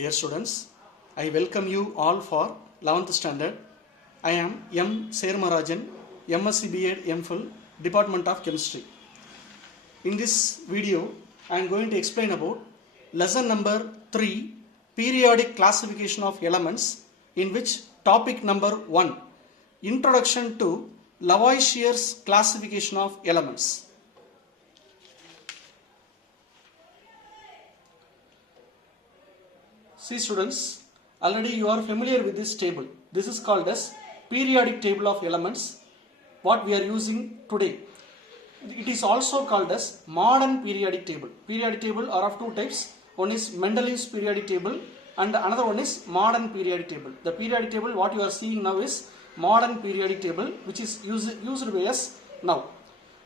Dear students, I welcome you all for 11th standard. I am M. Sermarajan, MSc B.Ed MPhil, Department of Chemistry. In this video, I am going to explain about lesson number 3, periodic classification of elements, in which topic number 1, introduction to Lavoisier's classification of elements. See students, already you are familiar with this table. This is called as periodic table of elements, what we are using today. It is also called as modern periodic table. Periodic table are of two types. One is Mendeleev's periodic table and another one is modern periodic table. The periodic table what you are seeing now is modern periodic table, which is used by us now.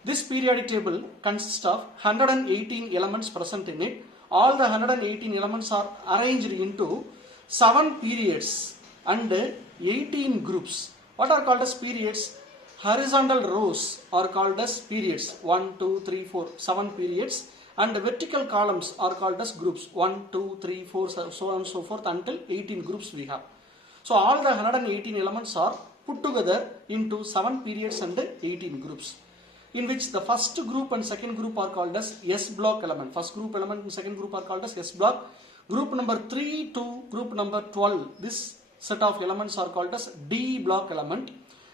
This periodic table consists of 118 elements present in it. All the 118 elements are arranged into 7 periods and 18 groups. What are called as periods? Horizontal rows are called as periods. 1, 2, 3, 4, 7 periods. And the vertical columns are called as groups. 1, 2, 3, 4, so on and so forth until 18 groups we have. So all the 118 elements are put together into 7 periods and 18 groups, in which the first group and second group are called as S block element. First group element and second group are called as S block. Group number 3 to group number 12, this set of elements are called as D block element.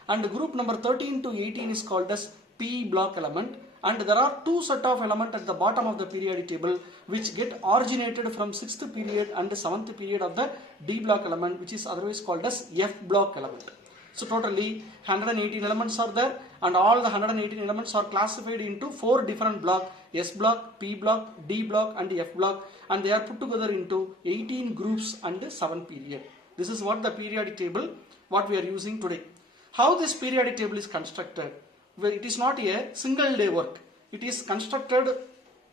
And group number 13 to 18 is called as P block element. And there are two set of elements at the bottom of the periodic table which get originated from 6th period and 7th period of the D block element, which is otherwise called as F block element. So totally 118 elements are there, and all the 118 elements are classified into 4 different blocks: S block, P block, D block and F block, and they are put together into 18 groups and 7 period. This is what the periodic table what we are using today. How this periodic table is constructed? Well, it is not a single day work. It is constructed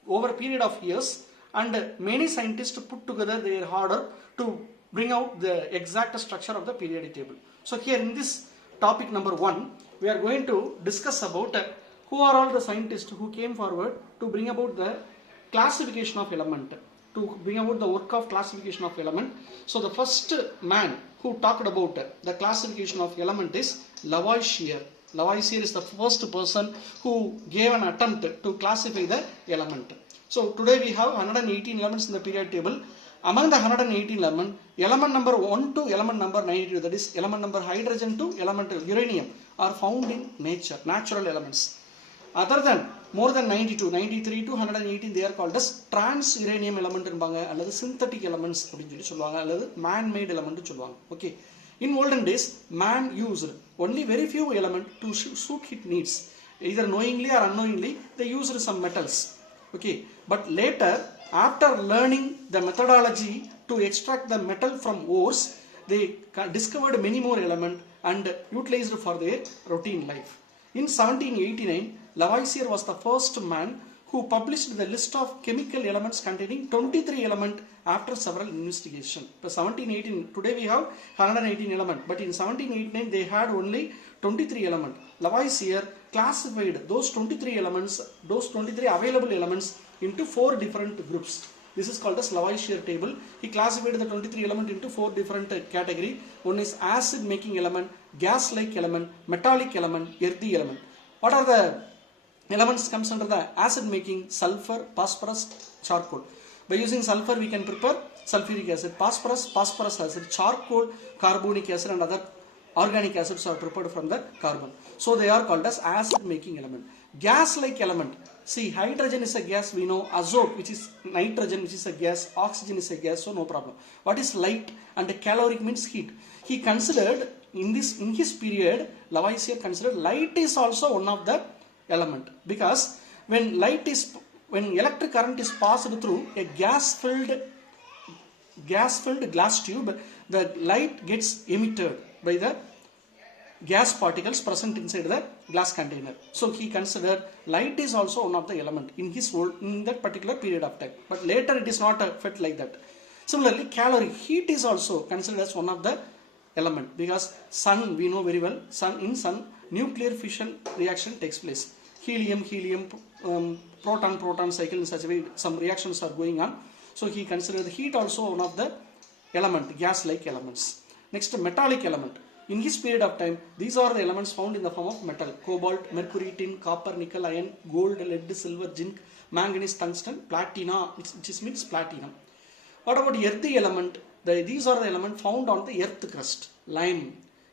over a period of years, and many scientists put together their order to bring out the exact structure of the periodic table. So here in this topic number 1, we are going to discuss about who are all the scientists who came forward to bring about the classification of element, to bring about the work of classification of element. So the first man who talked about the classification of element is Lavoisier. Lavoisier is the first person who gave an attempt to classify the element. So today we have 118 elements in the periodic table. Among the 118 elements, element number 1 to element number 92, that is element number hydrogen to element uranium, are found in nature, natural elements. Other than more than 92, 93 to 118, they are called as trans-uranium element or synthetic elements, or man-made element. Okay. In olden days, man used only very few elements to suit his needs. Either knowingly or unknowingly, they used some metals. Okay. But later, after learning the methodology to extract the metal from ores, they discovered many more elements and utilized for their routine life. In 1789, Lavoisier was the first man who published the list of chemical elements containing 23 elements after several investigations. So 1718, today we have 118 elements, but in 1789 they had only 23 elements. Lavoisier classified those 23 elements, those 23 available elements into 4 different groups. This is called as Lavoisier table. He classified the 23 elements into 4 different categories. One is acid making element, gas like element, metallic element, earthy element. What are the elements comes under the acid making? Sulfur, phosphorus, charcoal. By using sulfur we can prepare sulfuric acid. Phosphorus acid, charcoal, carbonic acid and other organic acids are prepared from the carbon. So they are called as acid making element. Gas like element. See, hydrogen is a gas, we know. Azote, which is nitrogen, which is a gas. Oxygen is a gas, so no problem. What is light? And caloric means heat. He considered in his period, Lavoisier considered light is also one of the element, because when electric current is passed through a gas filled glass tube, the light gets emitted by the gas particles present inside the glass container. So he considered light is also one of the element in that particular period of time. But later it is not felt like that. Similarly, caloric heat is also considered as one of the element, because sun, we know very well, in sun nuclear fission reaction takes place. Helium, proton cycle, in such a way some reactions are going on. So he considered heat also one of the element, gas-like elements. Next, metallic element. In his period of time, these are the elements found in the form of metal: cobalt, mercury, tin, copper, nickel, iron, gold, lead, silver, zinc, manganese, tungsten, platina, which means platinum. What about earthy element? These are the elements found on the earth crust: lime,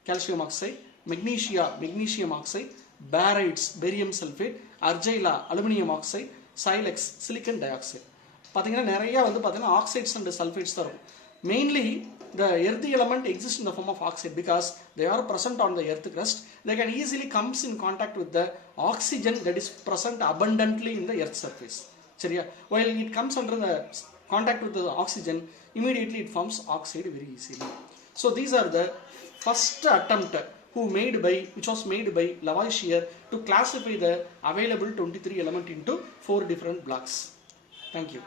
calcium oxide; magnesia, magnesium oxide; barytes, barium sulfate; argilla, aluminium oxide; silex, silicon dioxide. பார்த்தீங்கன்னா நிறைய வந்து பார்த்தீங்கன்னா oxides and sulphates தான் இருக்கும். Mainly the earthy element exists in the form of oxide because they are present on the earth crust. They can easily comes in contact with the oxygen that is present abundantly in the earth surface. சரியா? While it comes under the contact with the oxygen, immediately it forms oxide very easily. So these are the first attempt which was made by Lavoisier to classify the available 23 element into 4 different blocks. Thank you.